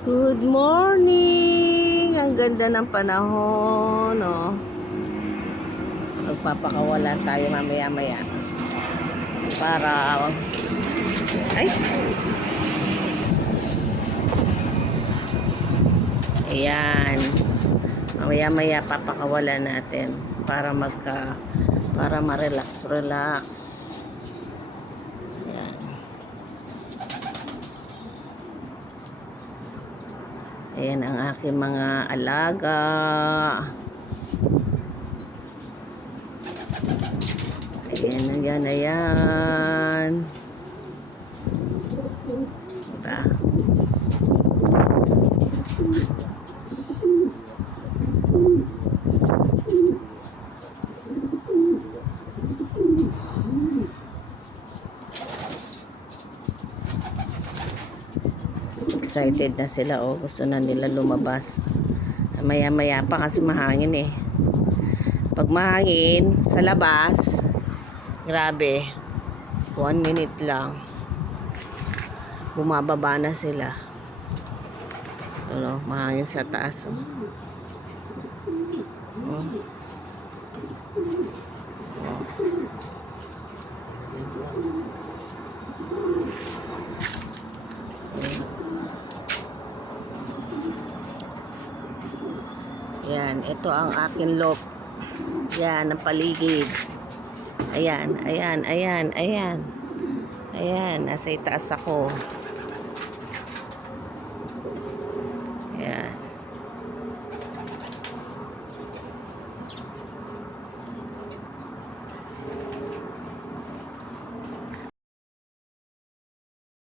Good morning! Ang ganda ng panahon, no? Magpapakawalan tayo mamaya-maya. Para... Ay! Ayan. Mamaya-maya papakawalan natin. Para ma-relax. Ayan. Ayan ang aking mga alaga. Ayan. Diba? Excited na sila, oh. Gusto na nila lumabas. Maya-maya pa kasi mahangin eh. Pag mahangin sa labas, grabe, 1 minute lang bumababa na sila. Ano, mahangin sa taas, oh. Oh. Yan, ito ang akin loft. Yan, ang paligid. Ayan, nasa itaas ako.